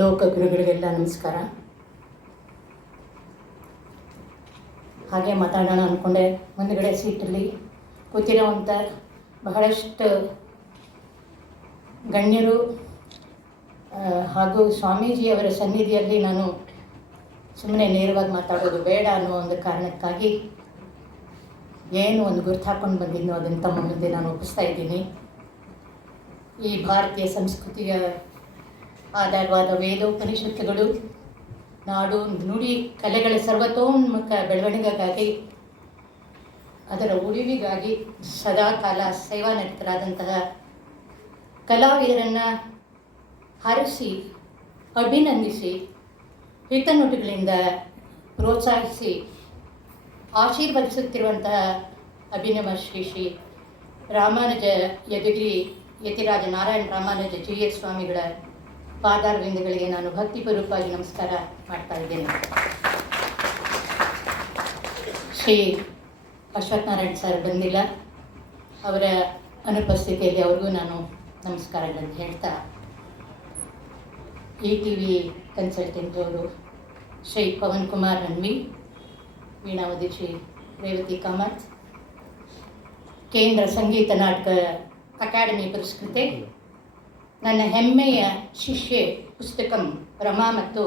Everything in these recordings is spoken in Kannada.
ಲೋಕ ಗುರುಗಳಿಗೆಲ್ಲ ನಮಸ್ಕಾರ. ಹಾಗೆ ಮಾತಾಡೋಣ ಅಂದ್ಕೊಂಡೆ ಮುಂದುಗಡೆ ಸೀಟಲ್ಲಿ ಕೂತಿರೋವಂಥ ಬಹಳಷ್ಟು ಗಣ್ಯರು ಹಾಗೂ ಸ್ವಾಮೀಜಿಯವರ ಸನ್ನಿಧಿಯಲ್ಲಿ ನಾನು ಸುಮ್ಮನೆ ನೇರವಾಗಿ ಮಾತಾಡೋದು ಬೇಡ ಅನ್ನೋ ಒಂದು ಕಾರಣಕ್ಕಾಗಿ ಏನು ಒಂದು ಗುರ್ತು ಹಾಕೊಂಡು ಬಂದಿದ್ನೋ ಅದನ್ನು ತಮ್ಮ ಮುಂದೆ ನಾನು ಒಪ್ಪಿಸ್ತಾ ಇದ್ದೀನಿ. ಈ ಭಾರತೀಯ ಸಂಸ್ಕೃತಿಯ ಆಧಾರವಾದ ವೇದೋಪನಿಷತ್ತುಗಳು, ನಾಡು, ನುಡಿ, ಕಲೆಗಳ ಸರ್ವತೋನ್ಮುಖ ಬೆಳವಣಿಗೆಗಾಗಿ, ಅದರ ಉಳಿವಿಗಾಗಿ ಸದಾಕಾಲ ಸೇವಾನಿರತರಾದಂತಹ ಕಲಾವಿದರನ್ನು ಹರಸಿ ಅಭಿನಂದಿಸಿ ಹಿತನುಡಿಗಳಿಂದ ಪ್ರೋತ್ಸಾಹಿಸಿ, ಆಶೀರ್ವದಿಸುತ್ತಿರುವಂತಹ ಅಭಿನವ ಶ್ರೀ ಶ್ರೀ ರಾಮಾನುಜ ಯದುಗಿರಿ ಯತಿರಾಜ ನಾರಾಯಣ ರಾಮಾನುಜ ಜಿ ಎಸ್ ಸ್ವಾಮಿಗಳ ಪಾದಾರವಿಂದಗಳಿಗೆ ನಾನು ಭಕ್ತಿಪೂರ್ವಕವಾಗಿ ನಮಸ್ಕಾರ ಮಾಡ್ತಾ ಇದ್ದೇನೆ. ಶ್ರೀ ಅಶ್ವತ್ಥನಾರಾಯಣ ಸರ್ ಬಂದಿಲ್ಲ. ಅವರ ಅನುಪಸ್ಥಿತಿಯಲ್ಲಿ ಅವ್ರಿಗೂ ನಾನು ನಮಸ್ಕಾರಗಳನ್ನು ಹೇಳ್ತಾ. ಇ ಟಿ ವಿ ಕನ್ಸಲ್ಟೆಂಟ್ ಅವರು ಶ್ರೀ ಪವನ್ ಕುಮಾರ್ ನನ್ವಿ ವೀಣಾವತಿ ಶ್ರೀ ರೇವತಿ ಕಾಮತ್, ಕೇಂದ್ರ ಸಂಗೀತ ನಾಟಕ ಅಕಾಡೆಮಿ ಪುರಸ್ಕೃತೆ ನನ್ನ ಹೆಮ್ಮೆಯ ಶಿಷ್ಯೆ ಪುಸ್ತಕಂ ರಮಾ ಮತ್ತು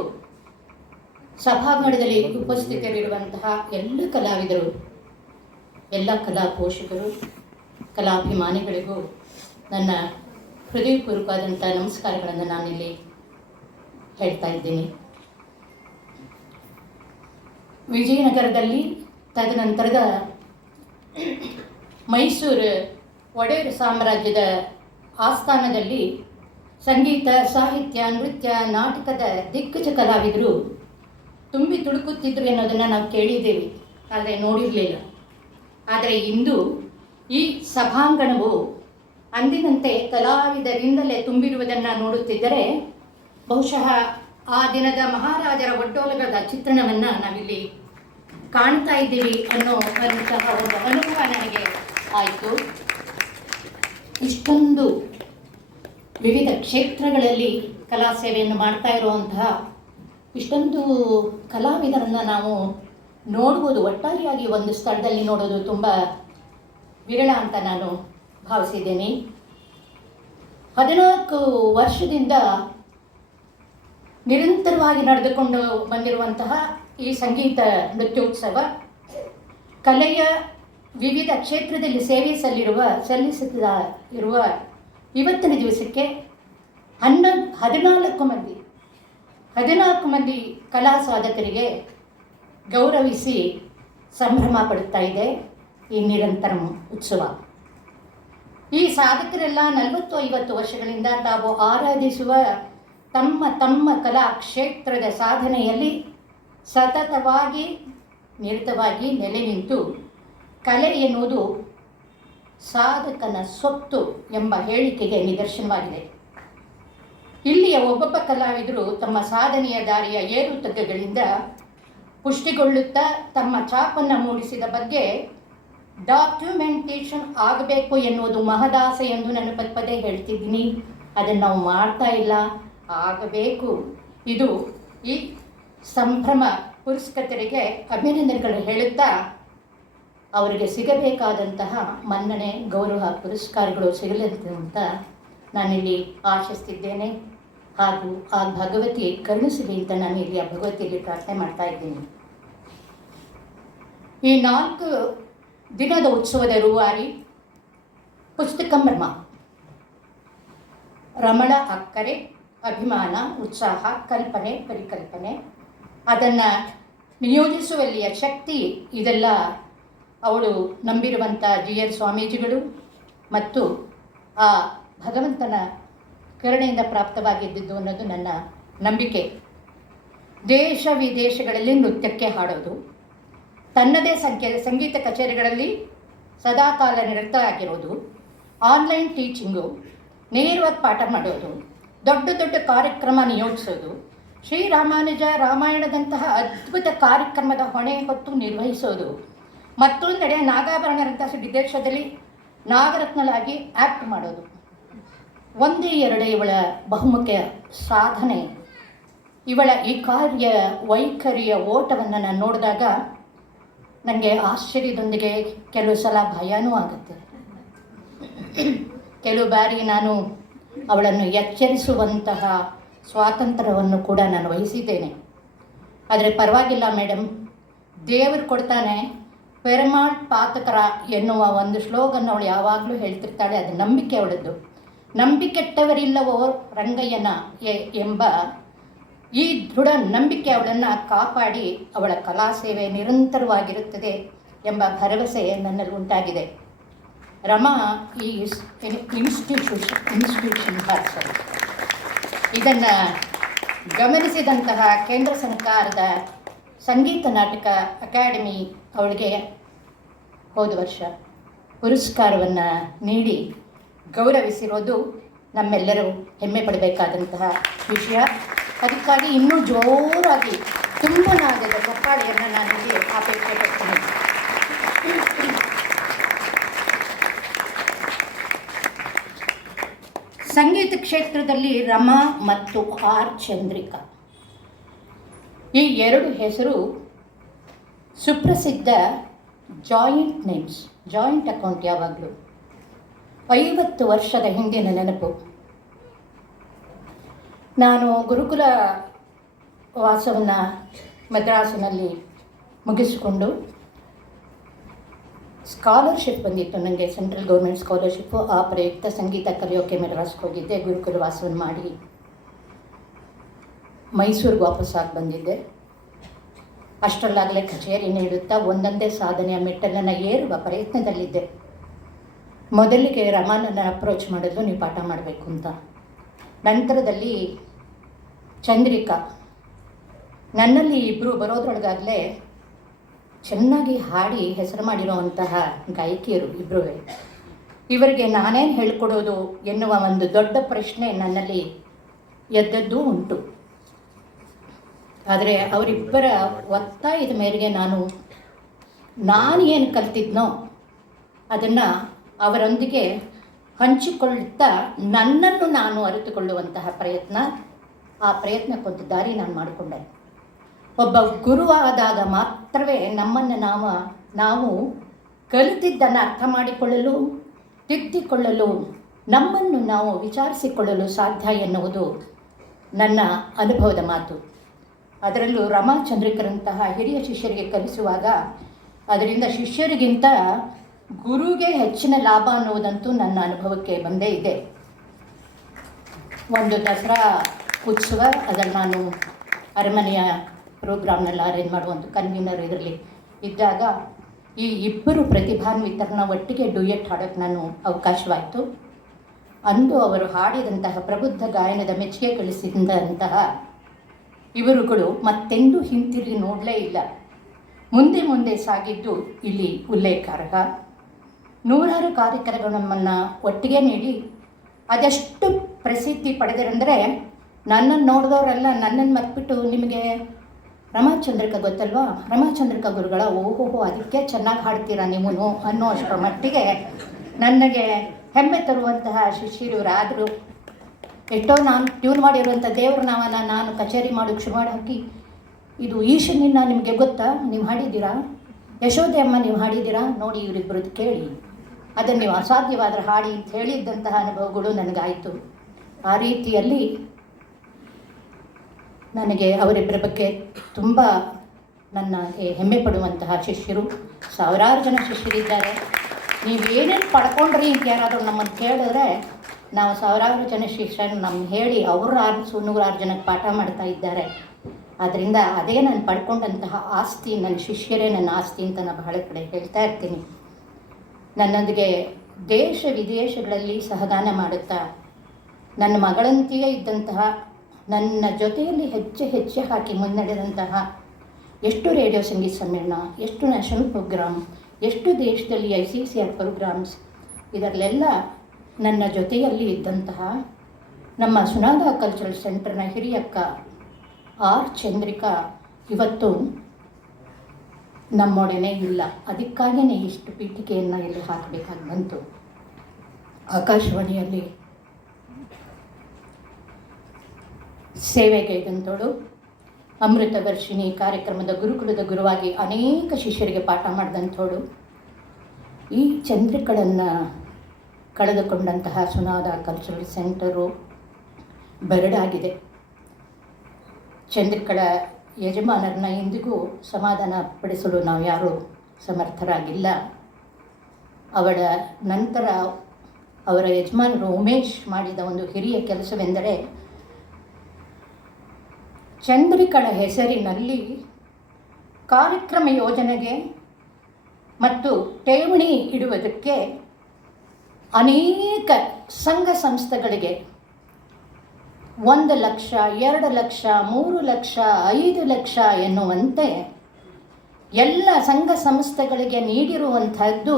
ಸಭಾಂಗಣದಲ್ಲಿ ಉಪಸ್ಥಿತರಿರುವಂತಹ ಎಲ್ಲ ಕಲಾವಿದರು, ಎಲ್ಲ ಕಲಾ ಪೋಷಕರು ಕಲಾಭಿಮಾನಿಗಳಿಗೂ ನನ್ನ ಹೃದಯಪೂರ್ವಕವಾದಂಥ ನಮಸ್ಕಾರಗಳನ್ನು ನಾನಿಲ್ಲಿ ಹೇಳ್ತಾ ಇದ್ದೀನಿ. ವಿಜಯನಗರದಲ್ಲಿ ತದನಂತರದ ಮೈಸೂರು ಒಡೆಯರ್ ಸಾಮ್ರಾಜ್ಯದ ಆಸ್ಥಾನದಲ್ಲಿ ಸಂಗೀತ, ಸಾಹಿತ್ಯ, ನೃತ್ಯ, ನಾಟಕದ ದಿಗ್ಗಜ ಕಲಾವಿದರು ತುಂಬಿ ತುಳುಕುತ್ತಿದ್ರು ಅನ್ನೋದನ್ನು ನಾವು ಕೇಳಿದ್ದೇವೆ. ಆದರೆ ನೋಡಿರಲಿಲ್ಲ. ಆದರೆ ಇಂದು ಈ ಸಭಾಂಗಣವು ಅಂದಿನಂತೆ ಕಲಾವಿದರಿಂದಲೇ ತುಂಬಿರುವುದನ್ನು ನೋಡುತ್ತಿದ್ದರೆ ಬಹುಶಃ ಆ ದಿನದ ಮಹಾರಾಜರ ಒಡ್ಡೋಲಗದ ಚಿತ್ರಣವನ್ನು ನಾವಿಲ್ಲಿ ಕಾಣ್ತಾ ಇದ್ದೀವಿ ಅನ್ನೋ ಅನ್ನುವಂತಹ ಒಂದು ಅನುಭವ ನನಗೆ ಆಯಿತು. ಇಷ್ಟೊಂದು ವಿವಿಧ ಕ್ಷೇತ್ರಗಳಲ್ಲಿ ಕಲಾ ಸೇವೆಯನ್ನು ಮಾಡ್ತಾ ಇರುವಂತಹ ಇಷ್ಟೊಂದು ಕಲಾವಿದರನ್ನು ನಾವು ನೋಡ್ಬೋದು ಒಟ್ಟಾರೆಯಾಗಿ ಒಂದು ಸ್ಥಳದಲ್ಲಿ ನೋಡೋದು ತುಂಬ ವಿರಳ ಅಂತ ನಾನು ಭಾವಿಸಿದ್ದೇನೆ. ಹದಿನಾಲ್ಕು ವರ್ಷದಿಂದ ನಿರಂತರವಾಗಿ ನಡೆದುಕೊಂಡು ಬಂದಿರುವಂತಹ ಈ ಸಂಗೀತ ನೃತ್ಯೋತ್ಸವ ಕಲೆಯ ವಿವಿಧ ಕ್ಷೇತ್ರದಲ್ಲಿ ಸೇವೆ ಸಲ್ಲಿರುವ ಸಲ್ಲಿಸುತ್ತಾ ಇರುವ ಇವತ್ತಿನ ದಿವಸಕ್ಕೆ ಹನ್ನೊಂದು ಹದಿನಾಲ್ಕು ಮಂದಿ ಹದಿನಾಲ್ಕು ಮಂದಿ ಕಲಾ ಸಾಧಕರಿಗೆ ಗೌರವಿಸಿ ಸಂಭ್ರಮ ಪಡುತ್ತಾ ಇದೆ ಈ ನಿರಂತರ ಉತ್ಸವ. ಈ ಸಾಧಕರೆಲ್ಲ ನಲವತ್ತು ಐವತ್ತು ವರ್ಷಗಳಿಂದ ತಾವು ಆರಾಧಿಸುವ ತಮ್ಮ ತಮ್ಮ ಕಲಾ ಕ್ಷೇತ್ರದ ಸಾಧನೆಯಲ್ಲಿ ಸತತವಾಗಿ ನಿರತವಾಗಿ ನೆಲೆ ನಿಂತು ಕಲೆ ಎನ್ನುವುದು ಸಾಧಕನ ಸೊತ್ತು ಎಂಬ ಹೇಳಿಕೆಗೆ ನಿದರ್ಶನವಾಗಿದೆ. ಇಲ್ಲಿಯ ಒಬ್ಬೊಬ್ಬ ಕಲಾವಿದರು ತಮ್ಮ ಸಾಧನೆಯ ದಾರಿಯ ಏರುತಗ್ಗಗಳಿಂದ ಪುಷ್ಟಿಗೊಳ್ಳುತ್ತಾ ತಮ್ಮ ಛಾಪನ್ನು ಮೂಡಿಸಿದ ಬಗ್ಗೆ, ಡಾಕ್ಯುಮೆಂಟೇಷನ್ ಆಗಬೇಕು ಎನ್ನುವುದು ಮಹದಾಸೆ ಎಂದು ನಾನು ಪದೇ ಪದೇ ಹೇಳ್ತಿದ್ದೀನಿ. ಅದನ್ನು ನಾವು ಮಾಡ್ತಾ ಇಲ್ಲ. ಆಗಬೇಕು. ಇದು ಈ ಸಂಭ್ರಮ ಪುರಸ್ಕೃತರಿಗೆ ಅಭಿನಂದನೆಗಳು ಹೇಳುತ್ತಾ ಅವರಿಗೆ ಸಿಗಬೇಕಾದಂತಹ ಮನ್ನಣೆ, ಗೌರವ, ಪುರಸ್ಕಾರಗಳು ಸಿಗಲಿದೆ ಅಂತ ನಾನಿಲ್ಲಿ ಆಶಿಸ್ತಿದ್ದೇನೆ. ಹಾಗೂ ಆ ಭಗವತಿ ಕರುಣಿಸಲಿ ಅಂತ ನಾನು ಇಲ್ಲಿ ಆ ಭಗವತಿಯಲ್ಲಿ ಪ್ರಾರ್ಥನೆ ಮಾಡ್ತಾ ಇದ್ದೀನಿ. ಈ ನಾಲ್ಕು ದಿನದ ಉತ್ಸವದ ರೂವಾರಿ ಪುಸ್ತಕಂಬರ್ಮ ರಮಣ, ಅಕ್ಕರೆ, ಅಭಿಮಾನ, ಉತ್ಸಾಹ, ಕಲ್ಪನೆ, ಪರಿಕಲ್ಪನೆ. ಅದನ್ನು ನಿಯೋಜಿಸುವಲ್ಲಿಯ ಶಕ್ತಿ ಇದೆಲ್ಲ ಅವಳು ನಂಬಿರುವಂಥ ಜಿ ಎನ್ ಸ್ವಾಮೀಜಿಗಳು ಮತ್ತು ಆ ಭಗವಂತನ ಕರುಣೆಯಿಂದ ಪ್ರಾಪ್ತವಾಗಿದ್ದಿದ್ದು ಅನ್ನೋದು ನನ್ನ ನಂಬಿಕೆ. ದೇಶ ವಿದೇಶಗಳಲ್ಲಿ ನೃತ್ಯಕ್ಕೆ ಹಾಡೋದು. ತನ್ನದೇ ಸಂಖ್ಯೆ ಸಂಗೀತ ಕಚೇರಿಗಳಲ್ಲಿ ಸದಾಕಾಲ ನಿರತ ಆಗಿರೋದು. ಆನ್ಲೈನ್ ಟೀಚಿಂಗು, ನೇರವಾಗಿ ಪಾಠ ಮಾಡೋದು, ದೊಡ್ಡ ದೊಡ್ಡ ಕಾರ್ಯಕ್ರಮ ನಿಯೋಜಿಸೋದು ಶ್ರೀರಾಮಾನುಜ ರಾಮಾಯಣದಂತಹ ಅದ್ಭುತ ಕಾರ್ಯಕ್ರಮದ ಹೊಣೆ ಹೊತ್ತು ನಿರ್ವಹಿಸೋದು. ಮತ್ತೊಂದೆಡೆ ನಾಗಾಭರಣರಂತಹ ವಿದೇಶದಲ್ಲಿ ನಾಗರತ್ನಳಾಗಿ ಆ್ಯಕ್ಟ್ ಮಾಡೋದು. ಒಂದೇ ಎರಡೇ ಇವಳ ಬಹುಮುಖ್ಯ ಸಾಧನೆ. ಇವಳ ಈ ಕಾರ್ಯ ವೈಖರಿಯ ಓಟವನ್ನು ನಾನು ನೋಡಿದಾಗ ನನಗೆ ಆಶ್ಚರ್ಯದೊಂದಿಗೆ ಕೆಲವು ಸಲ ಭಯನೂ ಆಗುತ್ತೆ. ಕೆಲವು ಬಾರಿ ನಾನು ಅವಳನ್ನು ಎಚ್ಚರಿಸುವಂತಹ ಸ್ವಾತಂತ್ರ್ಯವನ್ನು ಕೂಡ ನಾನು ವಹಿಸಿದ್ದೇನೆ. ಆದರೆ ಪರವಾಗಿಲ್ಲ ಮೇಡಮ್ ದೇವರು ಕೊಡ್ತಾನೆ ಪೆರಮಾಳ್ ಪಾತಕರ ಎನ್ನುವ ಒಂದು ಶ್ಲೋಗನ್ನು ಅವಳು ಯಾವಾಗಲೂ ಹೇಳ್ತಿರ್ತಾಳೆ, ಅದು ನಂಬಿಕೆ ಅವಳದ್ದು. ನಂಬಿಕೆಟ್ಟವರಿಲ್ಲವೋ ರಂಗಯ್ಯನ ಎಂಬ ಈ ದೃಢ ನಂಬಿಕೆ ಅವಳನ್ನು ಕಾಪಾಡಿ ಅವಳ ಕಲಾ ಸೇವೆ ನಿರಂತರವಾಗಿರುತ್ತದೆ ಎಂಬ ಭರವಸೆ ನನ್ನಲ್ಲಿ ಉಂಟಾಗಿದೆ. ರಮಾ ಈ ಇನ್ಸ್ಟಿಟ್ಯೂಷನ್ ಇನ್ಸ್ಟಿಟ್ಯೂಷನ್ ಇದನ್ನು ಗಮನಿಸಿದಂತಹ ಕೇಂದ್ರ ಸರ್ಕಾರದ ಸಂಗೀತ ನಾಟಕ ಅಕಾಡೆಮಿ ಅವಳಿಗೆ ಹೋದ ವರ್ಷ ಪುರಸ್ಕಾರವನ್ನು ನೀಡಿ ಗೌರವಿಸಿರೋದು ನಮ್ಮೆಲ್ಲರೂ ಹೆಮ್ಮೆ ಪಡಬೇಕಾದಂತಹ ವಿಷಯ. ಅದಕ್ಕಾಗಿ ಇನ್ನೂ ಜೋರಾಗಿ ತುಂಬನಾಗದ ಚಪ್ಪಾಳೆಯನ್ನು ನಾನು ಅಪೇಕ್ಷೆ ಪಡ್ತೀನಿ ಸಂಗೀತ ಕ್ಷೇತ್ರದಲ್ಲಿ ರಮಾ ಮತ್ತು ಆರ್ ಚಂದ್ರಿಕಾ. ಈ ಎರಡು ಹೆಸರು ಸುಪ್ರಸಿದ್ಧ ಜಾಯಿಂಟ್ ನೇಮ್ಸ್, ಜಾಯಿಂಟ್ ಅಕೌಂಟ್ ಯಾವಾಗಲೂ. ಐವತ್ತು ವರ್ಷದ ಹಿಂದಿನ ನೆನಪು. ನಾನು ಗುರುಕುಲ ವಾಸವನ್ನು ಮದ್ರಾಸಿನಲ್ಲಿ ಮುಗಿಸಿಕೊಂಡು ಸ್ಕಾಲರ್ಶಿಪ್ ಬಂದಿತ್ತು. ನನಗೆ ಸೆಂಟ್ರಲ್ ಗೌರ್ಮೆಂಟ್ ಸ್ಕಾಲರ್ಶಿಪ್ಪು. ಆ ಪ್ರಯುಕ್ತ ಸಂಗೀತ ಕಲಿಯೋಕೆ ಮದ್ರಾಸ್ಗೆ ಹೋಗಿದ್ದೆ. ಗುರುಕುಲ ವಾಸವನ್ನು ಮಾಡಿ. ಮೈಸೂರಿಗೆ ವಾಪಸ್ಸಾಗಿ ಬಂದಿದ್ದೆ. ಅಷ್ಟರಲ್ಲಾಗಲೇ ಕಚೇರಿ ನೀಡುತ್ತಾ ಒಂದೊಂದೇ ಸಾಧನೆಯ ಮೆಟ್ಟಲನ್ನು ಏರುವ ಪ್ರಯತ್ನದಲ್ಲಿದ್ದೆ. ಮೊದಲಿಗೆ ರಮಾನನ್ನು ಅಪ್ರೋಚ್ ಮಾಡಲು ನೀವು ಪಾಠ ಮಾಡಬೇಕು ಅಂತ. ನಂತರದಲ್ಲಿ ಚಂದ್ರಿಕಾ, ನನ್ನಲ್ಲಿ ಇಬ್ಬರು ಬರೋದ್ರೊಳಗಾಗಲೇ ಚೆನ್ನಾಗಿ ಹಾಡಿ ಹೆಸರು ಮಾಡಿರುವಂತಹ ಗಾಯಕಿಯರು ಇಬ್ಬರೂ ಇವರಿಗೆ ನಾನೇನು ಹೇಳ್ಕೊಡೋದು ಎನ್ನುವ ಒಂದು ದೊಡ್ಡ ಪ್ರಶ್ನೆ ನನ್ನಲ್ಲಿ ಎದ್ದದ್ದೂ ಉಂಟು. ಆದರೆ ಅವರಿಬ್ಬರ ಒತ್ತಾಯದ ಮೇರೆಗೆ ನಾನು ನಾನು ಏನು ಕಲ್ತಿದ್ನೋ ಅದನ್ನು ಅವರೊಂದಿಗೆ ಹಂಚಿಕೊಳ್ತಾ ನನ್ನನ್ನು ನಾನು ಅರಿತುಕೊಳ್ಳುವಂತಹ ಪ್ರಯತ್ನ, ಆ ಪ್ರಯತ್ನಕ್ಕೊಂದು ದಾರಿ ನಾನು ಮಾಡಿಕೊಂಡೆ. ಒಬ್ಬ ಗುರುವಾದಾಗ ಮಾತ್ರವೇ ನಮ್ಮನ್ನು ನಾವು ನಾವು ಕಲಿತಿದ್ದನ್ನು ಅರ್ಥ ಮಾಡಿಕೊಳ್ಳಲು, ತಿದ್ದಿಕೊಳ್ಳಲು, ನಮ್ಮನ್ನು ನಾವು ವಿಚಾರಿಸಿಕೊಳ್ಳಲು ಸಾಧ್ಯ ಎನ್ನುವುದು ನನ್ನ ಅನುಭವದ ಮಾತು. ಅದರಲ್ಲೂ ರಮಾಚಂದ್ರಿಕರಂತಹ ಹಿರಿಯ ಶಿಷ್ಯರಿಗೆ ಕಲಿಸುವಾಗ ಅದರಿಂದ ಶಿಷ್ಯರಿಗಿಂತ ಗುರುಗೆ ಹೆಚ್ಚಿನ ಲಾಭ ಅನ್ನುವುದಂತೂ ನನ್ನ ಅನುಭವಕ್ಕೆ ಬಂದೇ ಇದೆ. ಒಂದು ದಸರಾ ಉತ್ಸವ, ಅದನ್ನು ನಾನು ಅರಮನೆಯ ಪ್ರೋಗ್ರಾಮ್ನೆಲ್ಲ ಅರೇಂಜ್ ಒಂದು ಕನ್ವೀನರ್ ಇದರಲ್ಲಿ ಇದ್ದಾಗ ಈ ಇಬ್ಬರು ಪ್ರತಿಭಾನ್ವಿತರನ್ನ ಒಟ್ಟಿಗೆ ಡುಯೆಟ್ ಹಾಡೋಕ್ಕೆ ನಾನು ಅವಕಾಶವಾಯಿತು. ಅಂದು ಅವರು ಹಾಡಿದಂತಹ ಪ್ರಬುದ್ಧ ಗಾಯನದ ಮೆಚ್ಚುಗೆ ಗಳಿಸಿದಂತಹ ಇವರುಗಳು ಮತ್ತೆಂದೂ ಹಿಂತಿರುಗಿ ನೋಡಲೇ ಇಲ್ಲ. ಮುಂದೆ ಮುಂದೆ ಸಾಗಿದ್ದು ಇಲ್ಲಿ ಉಲ್ಲೇಖಾರ್ಹ. ನೂರಾರು ಕಾರ್ಯಕ್ರಮಗಳು ನಮ್ಮನ್ನು ಒಟ್ಟಿಗೆ ನೀಡಿ ಅದೆಷ್ಟು ಪ್ರಸಿದ್ಧಿ ಪಡೆದರೆಂದರೆ ನನ್ನನ್ನು ನೋಡಿದವರೆಲ್ಲ ನನ್ನನ್ನು ಮರ್ತ್ಬಿಟ್ಟು ನಿಮಗೆ ರಮಾಚಂದ್ರಕ ಗೊತ್ತಲ್ವಾ? ರಮಾಚಂದ್ರಕ ಗುರುಗಳ ಓಹೋಹೋ, ಅದಕ್ಕೆ ಚೆನ್ನಾಗಿ ಹಾಡ್ತೀರಾ ನೀವು ಅನ್ನೋ ಅಷ್ಟರ ಮಟ್ಟಿಗೆ ನನಗೆ ಹೆಮ್ಮೆ ತರುವಂತಹ ಶಿಷ್ಯರಿವರಾದರು ಎಷ್ಟೋ ನಾನು ಟ್ಯೂನ್ ಮಾಡಿರುವಂಥ ದೇವ್ರ ನಾವನ್ನ ನಾನು ಕಚೇರಿ ಮಾಡೋಕ್ಕೆ ಶುರು ಮಾಡಿ ಇದು ಈಶನಿನ ನಿಮಗೆ ಗೊತ್ತಾ? ನೀವು ಹಾಡಿದ್ದೀರಾ? ಯಶೋದೆ ಅಮ್ಮ ನೀವು ಹಾಡಿದ್ದೀರಾ? ನೋಡಿ ಇವರಿಬ್ಬರದ್ದು ಕೇಳಿ. ಅದನ್ನು ನೀವು ಅಸಾಧ್ಯವಾದರೆ ಹಾಡಿ ಅಂತ ಹೇಳಿದ್ದಂತಹ ಅನುಭವಗಳು ನನಗಾಯಿತು. ಆ ರೀತಿಯಲ್ಲಿ ನನಗೆ ಅವರಿಬ್ಬರ ಬಗ್ಗೆ ತುಂಬ ನನ್ನ ಹೆಮ್ಮೆ ಪಡುವಂತಹ ಶಿಷ್ಯರು, ಸಾವಿರಾರು ಜನ ಶಿಷ್ಯರಿದ್ದಾರೆ. ನೀವು ಏನೇನು ಪಡ್ಕೊಂಡ್ರಿ ಅಂತ ಯಾರಾದರೂ ನಮ್ಮನ್ನು ಕೇಳಿದ್ರೆ ನಾವು ಸಾವಿರಾರು ಜನ ಶಿಷ್ಯರು ನಮ್ಮ ಹೇಳಿ ಅವರು ಆರು ನೂರಾರು ಜನಕ್ಕೆ ಪಾಠ ಮಾಡ್ತಾ ಇದ್ದಾರೆ. ಅದರಿಂದ ಅದೇ ನಾನು ಪಡ್ಕೊಂಡಂತಹ ಆಸ್ತಿ, ನನ್ನ ಶಿಷ್ಯರೇ ನನ್ನ ಆಸ್ತಿ ಅಂತ ನಾನು ಬಹಳ ಕಡೆ ಹೇಳ್ತಾ ಇರ್ತೀನಿ. ನನ್ನೊಂದಿಗೆ ದೇಶ ವಿದೇಶಗಳಲ್ಲಿ ಸಹದಾನ ಮಾಡುತ್ತಾ, ನನ್ನ ಮಗಳಂತೆಯೇ ಇದ್ದಂತಹ, ನನ್ನ ಜೊತೆಯಲ್ಲಿ ಹೆಜ್ಜೆ ಹೆಜ್ಜೆ ಹಾಕಿ ಮುನ್ನಡೆದಂತಹ, ಎಷ್ಟು ರೇಡಿಯೋ ಸಂಗೀತ ಸಮ್ಮೇಳನ, ಎಷ್ಟು ನ್ಯಾಷನಲ್ ಪ್ರೋಗ್ರಾಮ್, ಎಷ್ಟು ದೇಶದಲ್ಲಿ I C C R programmes, ಇದರಲ್ಲೆಲ್ಲ ನನ್ನ ಜೊತೆಯಲ್ಲಿ ಇದ್ದಂತಹ ನಮ್ಮ ಸುನಾದ ಕಲ್ಚರಲ್ ಸೆಂಟರ್ನ ಹಿರಿಯಕ್ಕ ಆರ್ ಚಂದ್ರಿಕಾ ಇವತ್ತು ನಮ್ಮೊಡನೆ ಇಲ್ಲ. ಅದಕ್ಕಾಗಿಯೇ ಇಷ್ಟು ಪೀಠಿಕೆಯನ್ನು ಇಲ್ಲಿ ಹಾಕಬೇಕಾಗಿ ಬಂತು? ಆಕಾಶವಾಣಿಯಲ್ಲಿ ಸೇವೆಗೆ ಇದ್ದಂಥಳು ಅಮೃತ ವರ್ಷಿಣಿ ಕಾರ್ಯಕ್ರಮದ ಗುರುಕುಲದ ಗುರುವಾಗಿ ಅನೇಕ ಶಿಷ್ಯರಿಗೆ ಪಾಠ ಮಾಡಿದಂಥೋಳು ಈ ಚಂದ್ರಿಕಳನ್ನು ಕಳೆದುಕೊಂಡಂತಹ ಸುನಾದ ಕಲ್ಚರಲ್ ಸೆಂಟರು ಬರಡಾಗಿದೆ. ಚಂದ್ರಿಕಳ ಯಜಮಾನರನ್ನ ಇಂದಿಗೂ ಸಮಾಧಾನ ಪಡಿಸಲು ನಾವು ಯಾರೂ ಸಮರ್ಥರಾಗಿಲ್ಲ. ಅವಳ ನಂತರ ಅವರ ಯಜಮಾನರು ಉಮೇಶ್ ಮಾಡಿದ ಒಂದು ಹಿರಿಯ ಕೆಲಸವೆಂದರೆ ಚಂದ್ರಿಕಳ ಹೆಸರಿನಲ್ಲಿ ಕಾರ್ಯಕ್ರಮ ಯೋಜನೆಗೆ ಮತ್ತು ಠೇವಣಿ ಇಡುವುದಕ್ಕೆ ಅನೇಕ ಸಂಘ ಸಂಸ್ಥೆಗಳಿಗೆ ಒಂದು ಲಕ್ಷ, ಎರಡು ಲಕ್ಷ, ಮೂರು ಲಕ್ಷ, ಐದು ಲಕ್ಷ ಎನ್ನುವಂತೆ ಎಲ್ಲ ಸಂಘ ಸಂಸ್ಥೆಗಳಿಗೆ ನೀಡಿರುವಂಥದ್ದು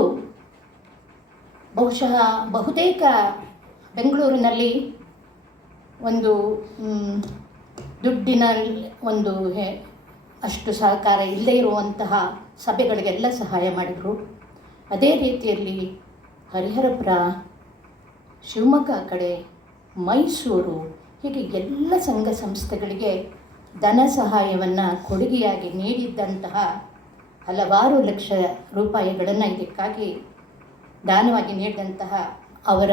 ಬಹುಶಃ ಬಹುತೇಕ ಬೆಂಗಳೂರಿನಲ್ಲಿ ಒಂದು ದುಡ್ಡಿನ ಒಂದು ಅಷ್ಟು ಸಹಕಾರ ಇಲ್ಲದೇ ಇರುವಂತಹ ಸಭೆಗಳಿಗೆಲ್ಲ ಸಹಾಯ ಮಾಡಿದರು. ಅದೇ ರೀತಿಯಲ್ಲಿ ಹರಿಹರಪುರ, ಶಿವಮೊಗ್ಗ ಕಡೆ ಮೈಸೂರು, ಹೀಗೆ ಎಲ್ಲ ಸಂಘ ಸಂಸ್ಥೆಗಳಿಗೆ ಧನ ಸಹಾಯವನ್ನು ಕೊಡುಗೆಯಾಗಿ ನೀಡಿದ್ದಂತಹ ಹಲವಾರು ಲಕ್ಷ ರೂಪಾಯಿಗಳನ್ನು ಇದಕ್ಕಾಗಿ ದಾನವಾಗಿ ನೀಡಿದಂತಹ ಅವರ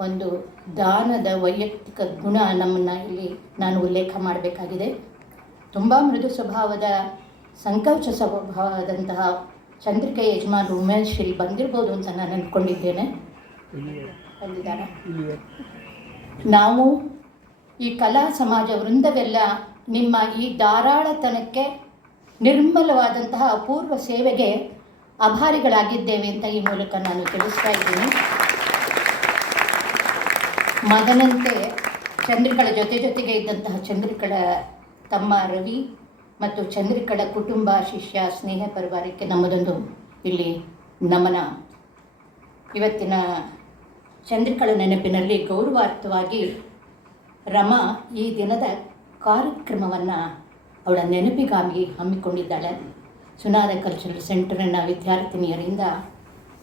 ಒಂದು ದಾನದ ವೈಯಕ್ತಿಕ ಗುಣ ನಮ್ಮನ್ನು ಇಲ್ಲಿ ನಾನು ಉಲ್ಲೇಖ ಮಾಡಬೇಕಾಗಿದೆ. ತುಂಬ ಮೃದು ಸ್ವಭಾವದ, ಸಂಕೋಚ ಸ್ವಭಾವದಂತಹ ಚಂದ್ರಿಕೆ ಯಜಮಾನರು ಉಮೇಶ್ ಇಲ್ಲಿ ಬಂದಿರ್ಬೋದು ಅಂತ ನಾನು ಅಂದ್ಕೊಂಡಿದ್ದೇನೆ ಬಂದಿದ್ದಾರೆ? ನಾವು ಈ ಕಲಾ ಸಮಾಜ ವೃಂದವೆಲ್ಲ ನಿಮ್ಮ ಈ ಧಾರಾಳತನಕ್ಕೆ ನಿರ್ಮಲವಾದಂತಹ ಅಪೂರ್ವ ಸೇವೆಗೆ ಆಭಾರಿಗಳಾಗಿದ್ದೇವೆ ಅಂತ ಈ ಮೂಲಕ ನಾನು ತಿಳಿಸ್ತಾ ಇದ್ದೀನಿ. ಮಗನಂತೆ ಚಂದ್ರಿಕಳ ಜೊತೆ ಜೊತೆಗೆ ಇದ್ದಂತಹ ಚಂದ್ರಿಕಳ ತಮ್ಮ ರವಿ ಮತ್ತು ಚಂದ್ರಿಕಳ ಕುಟುಂಬ, ಶಿಷ್ಯ, ಸ್ನೇಹ ಪರಿವಾರಕ್ಕೆ ನಮ್ಮದೊಂದು ಇಲ್ಲಿ ನಮನ. ಇವತ್ತಿನ ಚಂದ್ರಿಕಳ ನೆನಪಿನಲ್ಲಿ ಗೌರವಾರ್ಥವಾಗಿ ರಮಾ ಈ ದಿನದ ಕಾರ್ಯಕ್ರಮವನ್ನು ಅವಳ ನೆನಪಿಗಾಗಿ ಹಮ್ಮಿಕೊಂಡಿದ್ದಾಳೆ. ಸುನಾದ ಕಲ್ಚರಲ್ ಸೆಂಟರ್ನ ವಿದ್ಯಾರ್ಥಿನಿಯರಿಂದ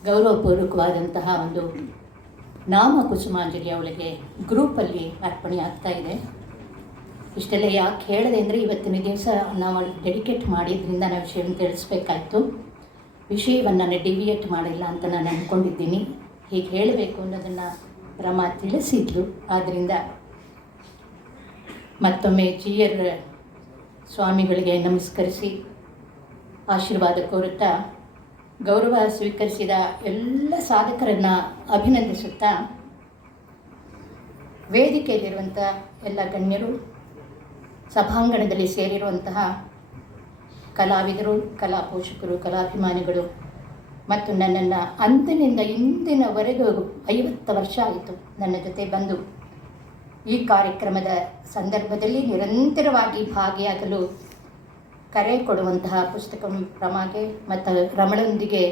ಗೌರವಪೂರ್ವಕವಾದಂತಹ ಒಂದು ನಾಮ ಕುಸುಮಾಂಜಲಿ ಅವಳಿಗೆ ಗ್ರೂಪಲ್ಲಿ ಅರ್ಪಣೆ ಆಗ್ತಾ ಇದೆ. ಇಷ್ಟೆಲ್ಲ ಯಾಕೆ ಹೇಳಿದೆ ಅಂದರೆ ಇವತ್ತಿನ ದಿವಸ ನಾವು ಡೆಡಿಕೇಟ್ ಮಾಡಿದ್ರಿಂದ ನಾವು ವಿಷಯವನ್ನು ತಿಳಿಸ್ಬೇಕಾಯ್ತು. ವಿಷಯವನ್ನು ನಾನು ಡಿವಿಯೇಟ್ ಮಾಡಿಲ್ಲ ಅಂತ ನಾನು ಅಂದ್ಕೊಂಡಿದ್ದೀನಿ ಹೀಗೆ ಹೇಳಬೇಕು ಅನ್ನೋದನ್ನು ರಮ ತಿಳಿಸಿದ್ಲು. ಆದ್ದರಿಂದ ಮತ್ತೊಮ್ಮೆ ಜಿ ಆರ್ ಸ್ವಾಮಿಗಳಿಗೆ ನಮಸ್ಕರಿಸಿ ಆಶೀರ್ವಾದ ಕೋರುತ್ತಾ ಗೌರವ ಸ್ವೀಕರಿಸಿದ ಎಲ್ಲ ಸಾಧಕರನ್ನು ಅಭಿನಂದಿಸುತ್ತಾ ವೇದಿಕೆಯಲ್ಲಿರುವಂಥ ಎಲ್ಲ ಗಣ್ಯರು ಸಭಾಂಗಣದಲ್ಲಿ ಸೇರಿರುವಂತಹ ಕಲಾವಿದರು ಕಲಾ ಪೋಷಕರು ಕಲಾಭಿಮಾನಿಗಳು ಮತ್ತು ನನ್ನನ್ನು ಅಂದಿನಿಂದ ಇಂದಿನವರೆಗೂ ಐವತ್ತು ವರ್ಷ ಆಯಿತು ನನ್ನ ಜೊತೆ ಬಂದು ಈ ಕಾರ್ಯಕ್ರಮದ ಸಂದರ್ಭದಲ್ಲಿ ನಿರಂತರವಾಗಿ ಭಾಗಿಯಾಗಲು ಕರೆ ಕೊಡುವಂತಹ ಪುಸ್ತಕ ರಮಾಗೆ ಮತ್ತು ರಮಣೊಂದಿಗೆ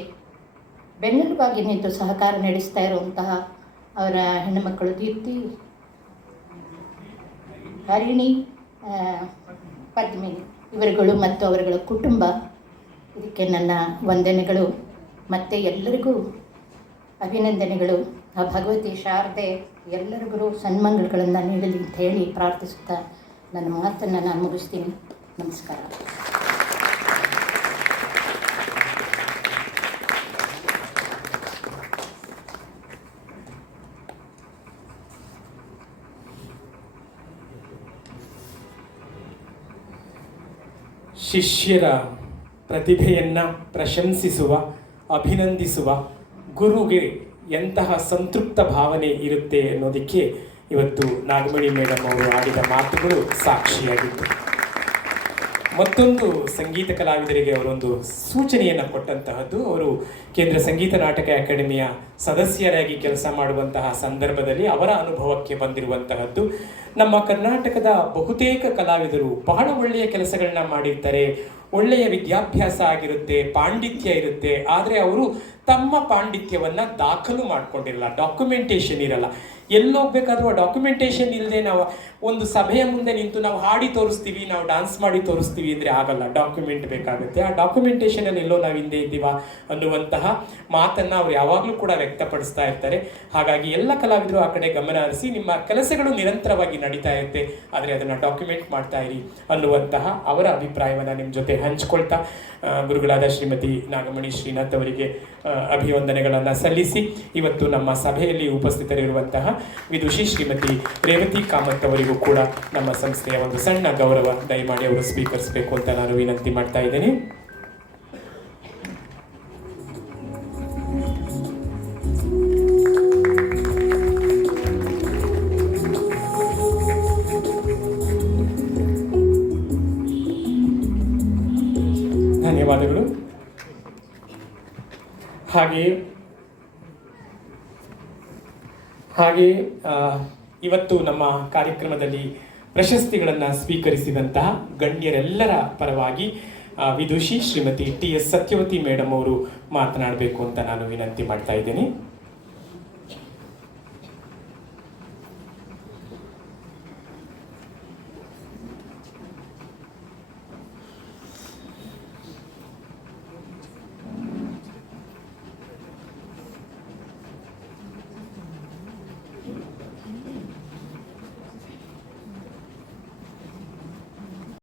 ಬೆನ್ನೆಲುಬಾಗಿ ನಿಂತು ಸಹಕಾರ ನಡೆಸ್ತಾ ಇರುವಂತಹ ಅವರ ಹೆಣ್ಣುಮಕ್ಕಳು ದೀಪ್ತಿ ಹರಿಣಿ ಪದ್ಮಿನಿ, ಇವರುಗಳು ಮತ್ತು ಅವರುಗಳ ಕುಟುಂಬ, ಇದಕ್ಕೆ ನನ್ನ ವಂದನೆಗಳು. ಮತ್ತು ಎಲ್ಲರಿಗೂ ಅಭಿನಂದನೆಗಳು. ಆ ಭಗವತಿ ಶಾರದೆ ಎಲ್ಲರಿಗೂ ಸನ್ಮಾನಗಳನ್ನು ನೀಡಲಿ ಅಂತ ಹೇಳಿ ಪ್ರಾರ್ಥಿಸುತ್ತಾ ನನ್ನ ಮಾತನ್ನು ನಾನು ಮುಗಿಸ್ತೀನಿ. ನಮಸ್ಕಾರ. ಶಿಷ್ಯರ ಪ್ರತಿಭೆಯನ್ನು ಪ್ರಶಂಸಿಸುವ, ಅಭಿನಂದಿಸುವ ಗುರುಗೆ ಎಂತಹ ಸಂತೃಪ್ತ ಭಾವನೆ ಇರುತ್ತೆ ಅನ್ನೋದಕ್ಕೆ ಇವತ್ತು ನಾಗಮಣಿ ಮೇಡಮ್ ಅವರು ಆಡಿದ ಮಾತುಗಳು ಸಾಕ್ಷಿಯಾಗಿತ್ತು. ಮತ್ತೊಂದು ಸಂಗೀತ ಕಲಾವಿದರಿಗೆ ಅವರೊಂದು ಸೂಚನೆಯನ್ನು ಕೊಟ್ಟಂತಹದ್ದು, ಅವರು ಕೇಂದ್ರ ಸಂಗೀತ ನಾಟಕ ಅಕಾಡೆಮಿಯ ಸದಸ್ಯರಾಗಿ ಕೆಲಸ ಮಾಡುವಂತಹ ಸಂದರ್ಭದಲ್ಲಿ ಅವರ ಅನುಭವಕ್ಕೆ ಬಂದಿರುವಂತಹದ್ದು. ನಮ್ಮ ಕರ್ನಾಟಕದ ಬಹುತೇಕ ಕಲಾವಿದರು ಬಹಳ ಒಳ್ಳೆಯ ಕೆಲಸಗಳನ್ನ ಮಾಡಿರ್ತಾರೆ. ಒಳ್ಳೆಯ ವಿದ್ಯಾಭ್ಯಾಸ ಆಗಿರುತ್ತೆ, ಪಾಂಡಿತ್ಯ ಇರುತ್ತೆ. ಆದರೆ ಅವರು ತಮ್ಮ ಪಾಂಡಿತ್ಯವನ್ನ ದಾಖಲು ಮಾಡ್ಕೊಂಡಿರಲ್ಲ ಡಾಕ್ಯುಮೆಂಟೇಶನ್ ಇರಲ್ಲ. ಎಲ್ಲೋಗ್ಬೇಕಾದ್ರೂ ಆ ಡಾಕ್ಯುಮೆಂಟೇಶನ್ ಇಲ್ಲದೆ ನಾವು ಒಂದು ಸಭೆಯ ಮುಂದೆ ನಿಂತು ನಾವು ಹಾಡಿ ತೋರಿಸ್ತೀವಿ, ನಾವು ಡಾನ್ಸ್ ಮಾಡಿ ತೋರಿಸ್ತೀವಿ ಅಂದರೆ ಆಗಲ್ಲ. ಡಾಕ್ಯುಮೆಂಟ್ ಬೇಕಾಗುತ್ತೆ. ಆ ಡಾಕ್ಯುಮೆಂಟೇಷನ್ ಅಲ್ಲಿ ಎಲ್ಲೋ ನಾವು ಹಿಂದೆ ಇದ್ದೀವ ಅನ್ನುವಂತಹ ಮಾತನ್ನ ಅವ್ರು ಯಾವಾಗಲೂ ಕೂಡ ವ್ಯಕ್ತಪಡಿಸ್ತಾ ಇರ್ತಾರೆ. ಹಾಗಾಗಿ ಎಲ್ಲ ಕಲಾವಿದರು ಆ ಕಡೆ ಗಮನ ಹರಿಸಿ, ನಿಮ್ಮ ಕೆಲಸಗಳು ನಿರಂತರವಾಗಿ ನಡೀತಾ ಇರುತ್ತೆ, ಆದರೆ ಅದನ್ನ ಡಾಕ್ಯುಮೆಂಟ್ ಮಾಡ್ತಾ ಇರಿ ಅನ್ನುವಂತಹ ಅವರ ಅಭಿಪ್ರಾಯವನ್ನು ನಿಮ್ಮ ಜೊತೆ ಹಂಚ್ಕೊಳ್ತಾ ಗುರುಗಳಾದ ಶ್ರೀಮತಿ ನಾಗಮಣಿ ಶ್ರೀನಾಥ್ ಅವರಿಗೆ ಅಭಿವಂದನೆಗಳನ್ನು ಸಲ್ಲಿಸಿ ಇವತ್ತು ನಮ್ಮ ಸಭೆಯಲ್ಲಿ ಉಪಸ್ಥಿತರಿರುವಂತಹ ವಿದುಷಿ ಶ್ರೀಮತಿ ರೇವತಿ ಕಾಮತ್ ಅವರಿಗೂ ಕೂಡ ನಮ್ಮ ಸಂಸ್ಥೆಯ ಒಂದು ಸಣ್ಣ ಗೌರವ ದಯಮಾಡಿ ಅವರು ಸ್ವೀಕರಿಸಬೇಕು ಅಂತ ನಾನು ವಿನಂತಿ ಮಾಡ್ತಾ ಇದ್ದೇನೆ. ಧನ್ಯವಾದಗಳು. ಹಾಗೆಯೇ ಹಾಗೆ ಆ, ಇವತ್ತು ನಮ್ಮ ಕಾರ್ಯಕ್ರಮದಲ್ಲಿ ಪ್ರಶಸ್ತಿಗಳನ್ನು ಸ್ವೀಕರಿಸಿದಂತಹ ಗಣ್ಯರೆಲ್ಲರ ಪರವಾಗಿ ವಿದುಷಿ Shrimati T S Satyavati madam ಅವರು ಮಾತನಾಡಬೇಕು ಅಂತ ನಾನು ವಿನಂತಿ ಮಾಡ್ತಾ ಇದ್ದೇನೆ.